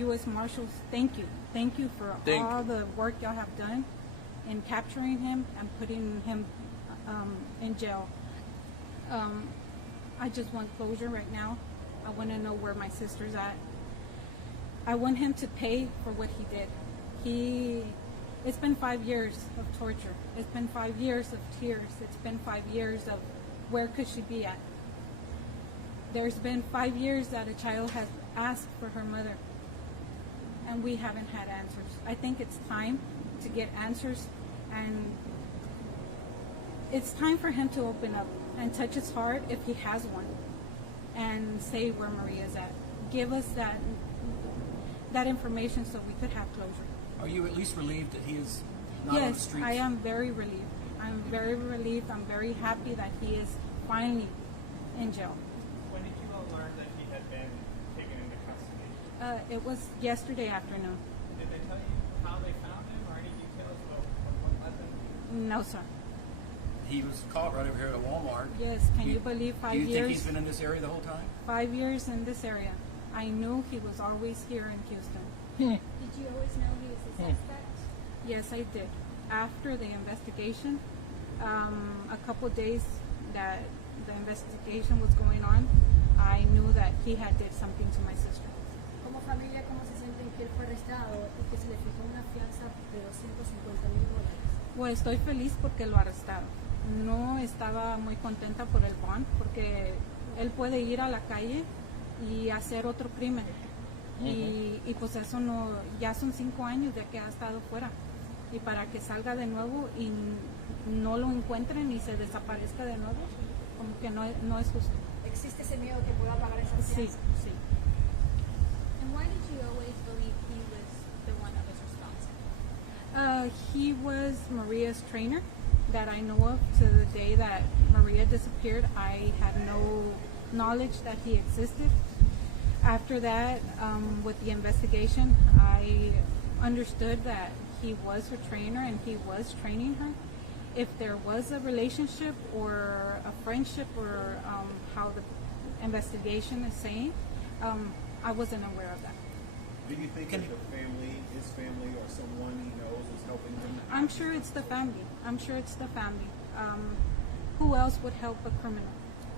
U.S. Marshals, thank you. Thank you for all the work y'all have done in capturing him and putting him in jail. I just want closure right now. I want to know where my sister's at. I want him to pay for what he did. It's been 5 years of torture. It's been 5 years of tears. It's been 5 years of where could she be at. There's been 5 years that a child has asked for her mother, and we haven't had answers. I think it's time to get answers, and it's time for him to open up and touch his heart if he has one, and say where Maria's at. Give us that information so we could have closure. Are you at least relieved that he is not on the streets? Yes, I am very relieved. I'm very relieved. I'm very happy that he is finally in jail. When did you all learn that he had been taken into custody? It was yesterday afternoon. Did they tell you how they found him or any details about what led them? No, sir. He was caught right over here at a Walmart. Yes, can you believe 5 years? Do you think he's been in this area the whole time? 5 years in this area. I knew he was always here in Houston. Did you always know he was a suspect? Yes, I did. After the investigation, a couple days that the investigation was going on, I knew that he had did something to my sister. Como familia, ¿cómo se sienten que él fue arrestado y que se le fijó una fianza de $250,000? Pues estoy feliz porque lo arrestaron. No estaba muy contenta por el bond porque él puede ir a la calle y hacer otro crimen. Y pues eso no, ya son 5 años de que ha estado fuera. Y para que salga de nuevo y no lo encuentren y se desaparezca de nuevo, como que no es justo. ¿Existe ese miedo que pueda pagar esa fianza? Sí, sí. And why did you always believe he was the one that was responsible? He was Maria's trainer that I know of. To the day that Maria disappeared, I had no knowledge that he existed. After that, with the investigation, I understood that he was her trainer and he was training her. If there was a relationship or a friendship or how the investigation is saying, I wasn't aware of that. Do you think that the family, his family, or someone he knows is helping him? I'm sure it's the family. I'm sure it's the family. Who else would help a criminal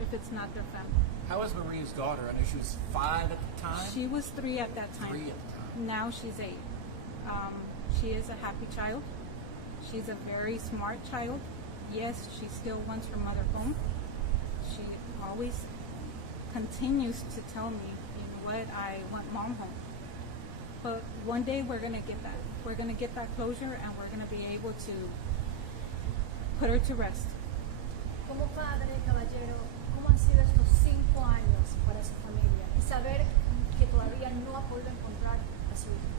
if it's not their family? How is Maria's daughter? I know she was 5 at the time. She was 3 at that time. 3 at the time. Now she's 8. She is a happy child. She's a very smart child. Yes, she still wants her mother home. She always continues to tell me, you know what, I want mom home. But one day we're going to get that. We're going to get that closure and we're going to be able to put her to rest. Como padre, caballero, ¿cómo han sido estos 5 años para su familia? Y saber que todavía no ha podido encontrar a su hijo.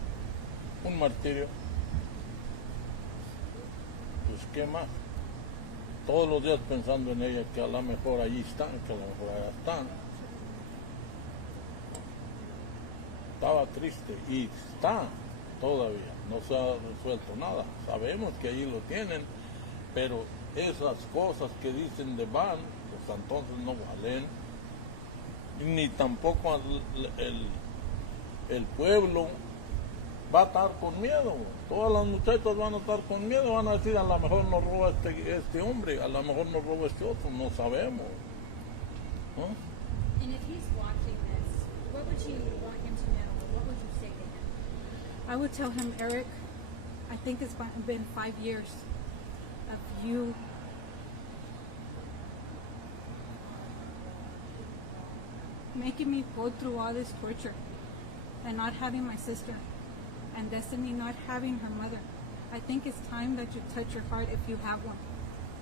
Un martirio. Pues, ¿qué más? Todos los días pensando en ella, que a lo mejor allí están, que a lo mejor allá están. Estaba triste y está todavía, no se ha resuelto nada. Sabemos que allí lo tienen, pero esas cosas que dicen de van, pues entonces no valen. Ni tampoco el pueblo va a estar con miedo. Todas las muchachas van a estar con miedo, van a decir, a lo mejor nos roba este hombre, a lo mejor nos roba este otro, no sabemos. ¿No? And if he's watching this, what would you want him to know? What would you say to him? I would tell him, Eric, I think it's been 5 years of you making me go through all this torture and not having my sister and Destiny not having her mother. I think it's time that you touch your heart if you have one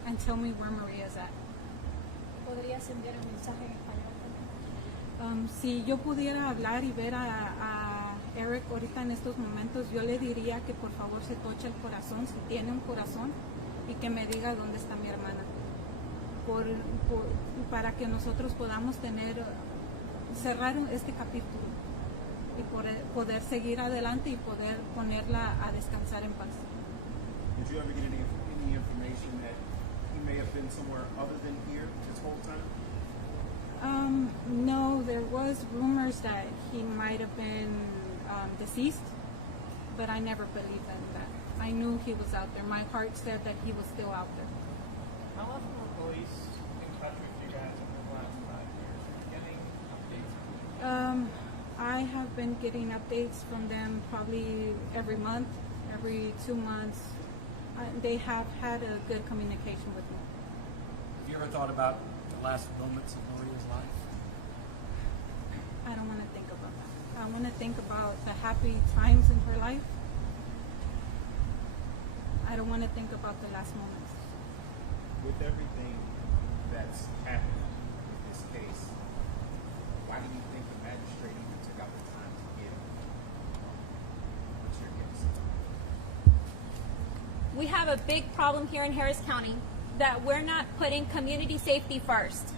and tell me where Maria's at. ¿Podrías enviar un mensaje en español también? Si yo pudiera hablar y ver a Eric ahorita en estos momentos, yo le diría que por favor se toche el corazón, si tiene un corazón, y que me diga dónde está mi hermana. Para que nosotros podamos cerrar este capítulo y poder seguir adelante y poder ponerla a descansar en paz. Did you ever get any information that he may have been somewhere other than here this whole time? No, there was rumors that he might have been deceased, but I never believed in that. I knew he was out there. My heart said that he was still out there. How often were police in touch with you guys in the last 5 years? Getting updates? I have been getting updates from them probably every month, every 2 months. They have had a good communication with me. Have you ever thought about the last moments of Maria's life? I don't want to think about that. I want to think about the happy times in her life. I don't want to think about the last moments. With everything that's happened in this case, why do you think the magistrate even took out the time to give? What's your guess? We have a big problem here in Harris County that we're not putting community safety first.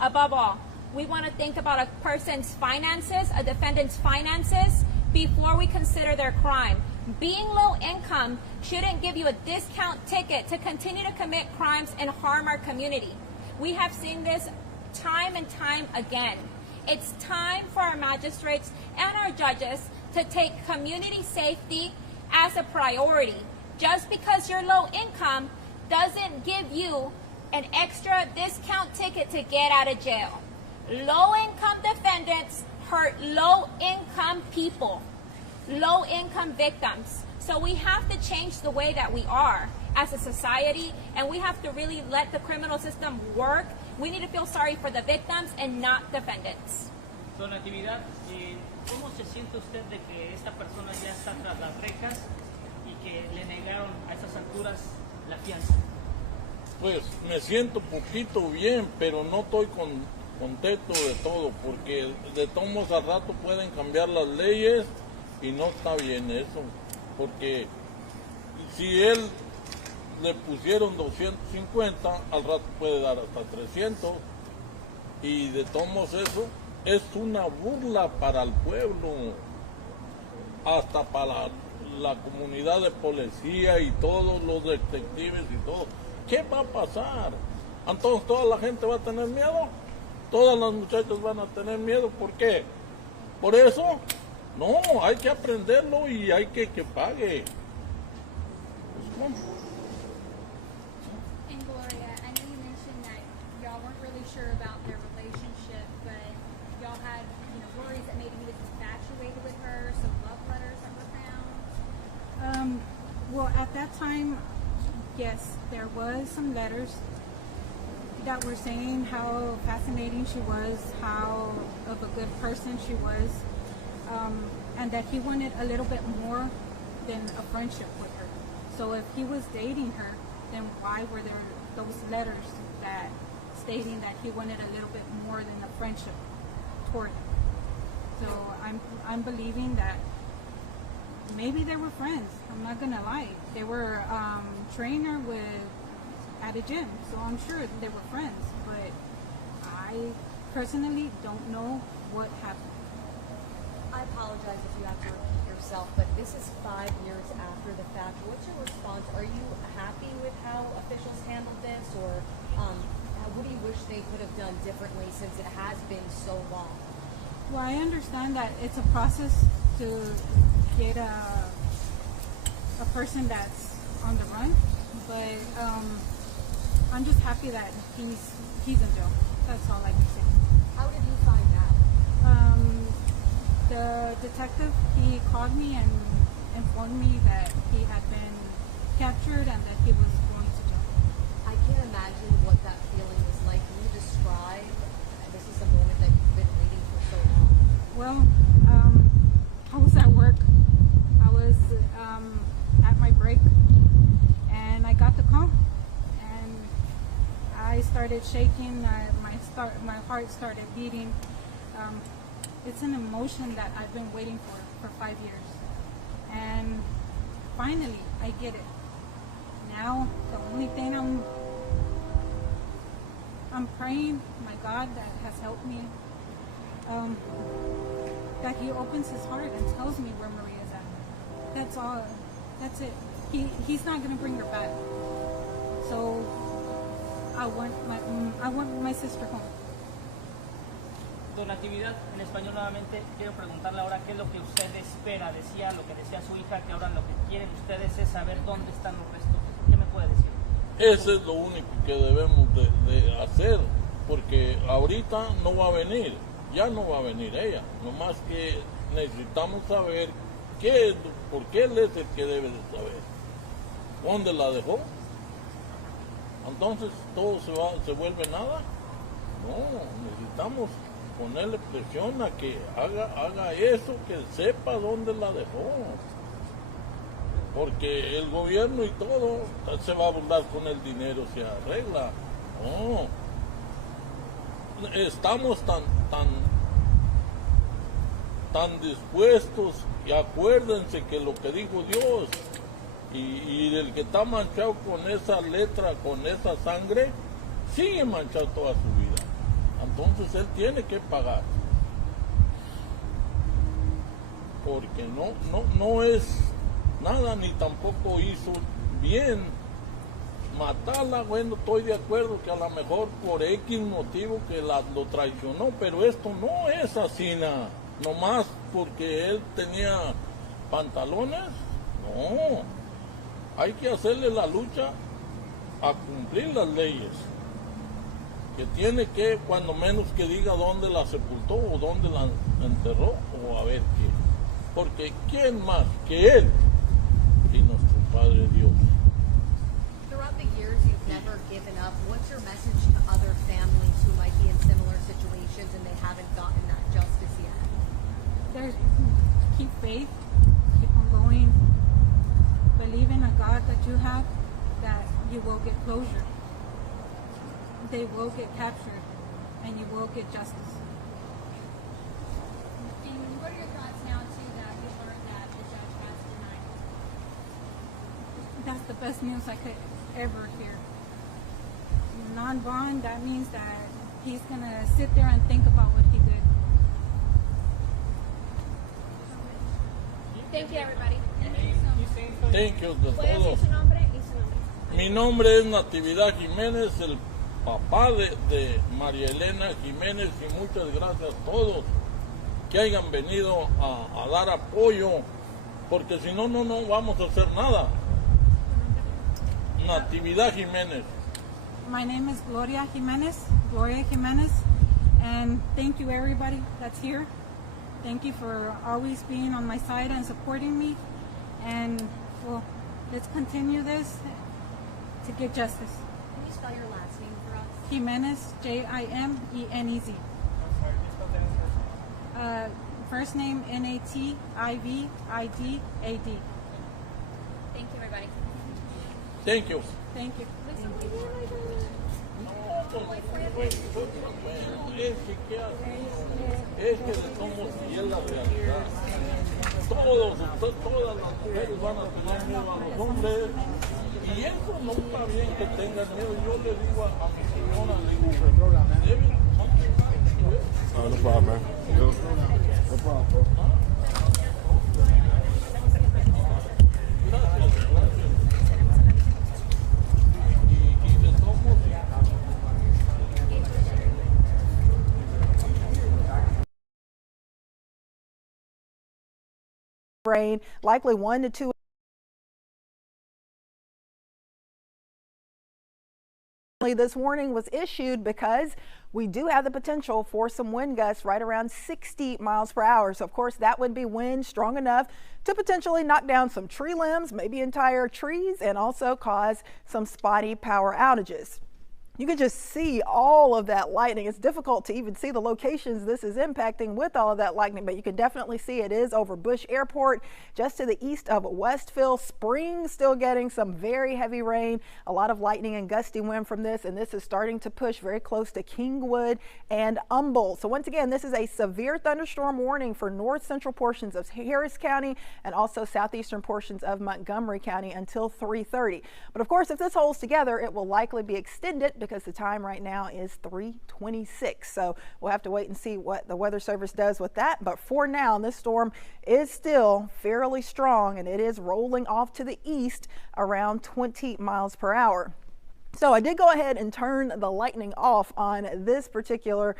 Above all, we want to think about a person's finances, a defendant's finances, before we consider their crime. Being low income shouldn't give you a discount ticket to continue to commit crimes and harm our community. We have seen this time and time again. It's time for our magistrates and our judges to take community safety as a priority. Just because you're low income doesn't give you an extra discount ticket to get out of jail. Low income defendants hurt low income people, low income victims. So we have to change the way that we are as a society, and we have to really let the criminal system work. We need to feel sorry for the victims and not defendants. Don Natividad, ¿cómo se siente usted de que esta persona ya está tras las rejas y que le negaron a esas alturas la fianza? Pues me siento poquito bien, pero no estoy contento de todo, porque de todos modos al rato pueden cambiar las leyes y no está bien eso, porque si él le pusieron 250, al rato puede dar hasta 300, y de todos modos eso es una burla para el pueblo, hasta para la comunidad de policía y todos los detectives y todo. ¿Qué va a pasar? Entonces toda la gente va a tener miedo, todas las muchachas van a tener miedo. ¿Por qué? Por eso, no, hay que aprenderlo y hay que pague. Pues, ¿cómo? And Gloria, I know you mentioned that y'all weren't really sure about their relationship, but y'all had, worries that maybe he was infatuated with her, some love letters that were found. Well, at that time, yes, there was some letters that were saying how fascinating she was, how of a good person she was, and that he wanted a little bit more than a friendship with her. So if he was dating her, then why were there those letters that stating that he wanted a little bit more than a friendship toward him? So I'm believing that maybe they were friends. I'm not gonna lie. They were trainer at a gym, so I'm sure they were friends. But I personally don't know what happened. I apologize if you have to repeat yourself, but this is 5 years after the fact. What's your response? Are you happy with how officials handled this, or what do you wish they could have done differently since it has been so long? Well, I understand that it's a process to get a person that's on the run, but I'm just happy that he's in jail. That's all I can say. How did you find out? The detective, he called me and informed me that he had been captured and that he was going to jail. I can't imagine what that feeling was like. Can you describe? This is a moment that you've been waiting for so long. Well, I was at work. I was at my break, and I got the call, and I started shaking. My heart started beating. It's an emotion that I've been waiting for 5 years, and finally I get it. Now the only thing I'm praying, my God, that has helped me, that He opens His heart and tells me where Maria's at. That's all. That's it. He's not gonna bring her back. So I want my sister home. Don Natividad, en español nuevamente, quiero preguntarle ahora qué es lo que usted espera. Decía lo que decía su hija, que ahora lo que quieren ustedes es saber dónde están los restos. ¿Qué me puede decir? Eso es lo único que debemos de hacer, porque ahorita no va a venir, ya no va a venir ella, nomás que necesitamos saber porque él es el que debe de saber dónde la dejó. Entonces todo se vuelve nada. No, necesitamos ponerle presión a que haga eso, que sepa dónde la dejó. Porque el gobierno y todo se va a burlar con el dinero, se arregla. No. Estamos tan dispuestos, y acuérdense que lo que dijo Dios, y el que está manchado con esa letra, con esa sangre, sigue manchado toda su vida. Entonces él tiene que pagar. Porque no es nada, ni tampoco hizo bien matarla. Bueno, estoy de acuerdo que a lo mejor por X motivo que lo traicionó, pero esto no es así, nomás porque él tenía pantalones. No, hay que hacerle la lucha a cumplir las leyes, que tiene que, cuando menos que diga dónde la sepultó o dónde la enterró, o a ver qué, porque quién más que él y nuestro Padre Dios. Throughout the years, you've never given up. What's your message to other families who might be in similar situations and they haven't gotten that justice yet? Keep faith, keep on going, believe in a God that you have, that you will get closure. They will get captured, and you will get justice. And what are your thoughts now, too, that you learned that the judge has denied? That's the best news I could ever hear. Non-bond, that means that he's going to sit there and think about what he did. Thank you, everybody. Thank you de ¿Puede todo. decir su nombre y su nombre? Mi nombre es Natividad Jiménez, el papá de María Elena Jiménez, y muchas gracias a todos que hayan venido a dar apoyo, porque si no vamos a hacer nada. Natividad Jiménez. My name is Gloria Jimenez, and thank you everybody that's here. Thank you for always being on my side and supporting me, and well, let's continue this to get justice. Can you spell your last name for us? Jimenez, Jimenez. I'm sorry, just spell that First name Natividad. Thank you, everybody. Thank you. Thank you. Es que de cómo si es la realidad. Todas las mujeres van a tener miedo a los hombres, y eso no está bien que tengan miedo. Yo le digo a mi señora, le digo, no problem, man. No problem. Rain, likely 1 to 2. This warning was issued because we do have the potential for some wind gusts right around 60 miles per hour. So, of course, that would be wind strong enough to potentially knock down some tree limbs, maybe entire trees, and also cause some spotty power outages. You can just see all of that lightning. It's difficult to even see the locations this is impacting with all of that lightning, but you can definitely see it is over Bush Airport, just to the east of Westville. Spring still getting some very heavy rain, a lot of lightning and gusty wind from this, and this is starting to push very close to Kingwood and Humboldt. So once again, this is a severe thunderstorm warning for north central portions of Harris County and also southeastern portions of Montgomery County until 3:30. But of course, if this holds together, it will likely be extended because the time right now is 3:26. So we'll have to wait and see what the Weather Service does with that. But for now, this storm is still fairly strong, and it is rolling off to the east around 20 miles per hour. So I did go ahead and turn the lightning off on this particular